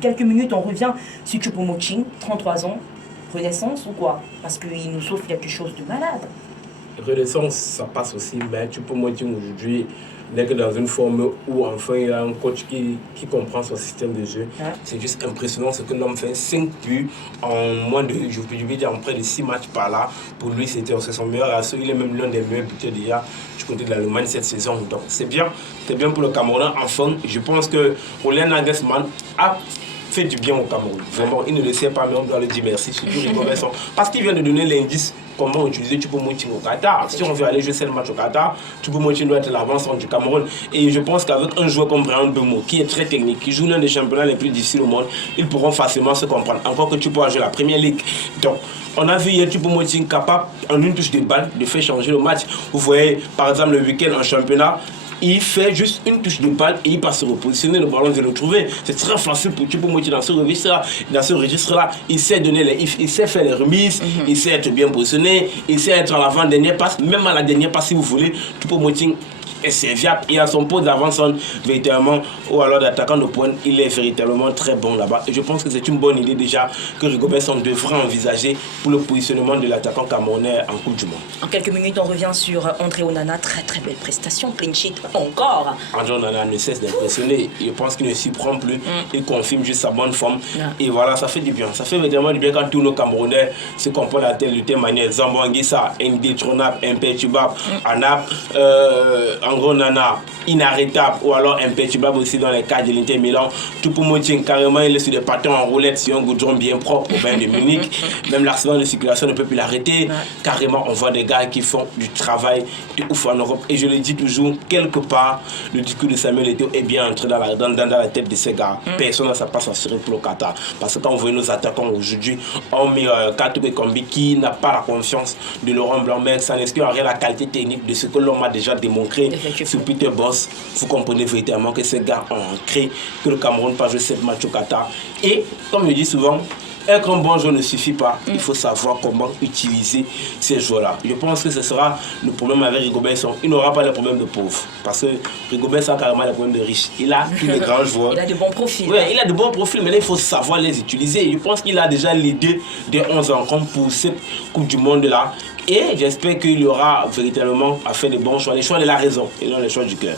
quelques minutes, on revient sur Choupo-Moting, 33 ans, renaissance ou quoi? Parce qu'il nous offre quelque chose de malade. Renaissance, ça passe aussi, mais Choupo-Moting aujourd'hui n'est que dans une forme où enfin il y a un coach qui comprend son système de jeu. Ouais. C'est juste impressionnant ce que l'homme fait. 5 buts en moins de, je peux dire, en près de 6 matchs par là. Pour lui, c'est son meilleur assaut. Il est même l'un des meilleurs buteurs déjà du côté de l'Allemagne cette saison. Donc c'est bien pour le Cameroun. Enfin, je pense que Ole Nagelsmann a fait du bien au Cameroun. Vraiment, il ne le sait pas, mais on doit le dire merci, surtout Rigobert Song, parce qu'il vient de donner l'indice comment utiliser Choupo-Moting au Qatar. Si on veut aller jouer seul match au Qatar, Choupo-Moting doit être l'avant-centre du Cameroun. Et je pense qu'avec un joueur comme Bryan Mbeumo, qui est très technique, qui joue l'un des championnats les plus difficiles au monde, ils pourront facilement se comprendre. Encore que Choupo a joué la Première Ligue. Donc, on a vu hier Choupo-Moting capable, en une touche de balle, de faire changer le match. Vous voyez, par exemple, le week-end en championnat, il fait juste une touche de balle et il passe se repositionner, le ballon de le trouver. C'est très facile pour Choupo-Moting dans ce registre-là. Il sait il sait faire les remises, il sait être bien positionné, il sait être à l'avant-dernière passe, même à la dernière passe si vous voulez. Choupo-Moting est serviable et à son poste d'avant-centre véritablement ou alors d'attaquant de pointe, il est véritablement très bon là-bas. Et je pense que c'est une bonne idée déjà que Rigobert Song devrait envisager pour le positionnement de l'attaquant camerounais en Coupe du Monde. En quelques minutes, on revient sur André Onana. Très très belle prestation, clean sheet encore. André Onana ne cesse d'impressionner. Je pense qu'il ne s'y prend plus. Il confirme juste sa bonne forme. Et voilà, ça fait du bien. Ça fait vraiment du bien quand tous nos Camerounais se comportent à telle manière. Zambo Anguissa, indétrônable, imperturbable, Anap, André Onana, inarrêtable ou alors imperturbable aussi dans les cas de l'Inter Milan. Choupo-Moting, carrément, il est sur des patins en roulette sur un goudron bien propre au Bayern de Munich. Même l'accident de circulation ne peut plus l'arrêter. Carrément, on voit des gars qui font du travail de ouf en Europe. Et je le dis toujours, quelque part, le discours de Samuel Eto'o est bien entré dans la tête de ces gars. Personne n'a sa place assurée pour le Qatar. Parce que quand on voit nos attaquants aujourd'hui, on met Kato Ekambi qui n'a pas la confiance de Laurent Blanc, mais ça n'exclut en rien la qualité technique de ce que l'homme a déjà démontré sur Peter Bosz. Vous comprenez véritablement que ces gars ont ancré que le Cameroun pas jouer 7 matchs au Qatar. Et comme je dis souvent, être un bon joueur ne suffit pas. Il faut savoir comment utiliser ces joueurs-là. Je pense que ce sera le problème avec Rigobert Song. Il n'aura pas le problème de pauvre. Parce que Rigobert Song a carrément le problème de riche. Il a tous les grands joueurs. Il a de bons profils. Oui, il a de bons profils, mais là, il faut savoir les utiliser. Je pense qu'il a déjà l'idée des 11 rencontres pour cette Coupe du Monde-là. Et j'espère qu'il y aura véritablement à faire des bons choix. Les choix de la raison et non les choix du cœur.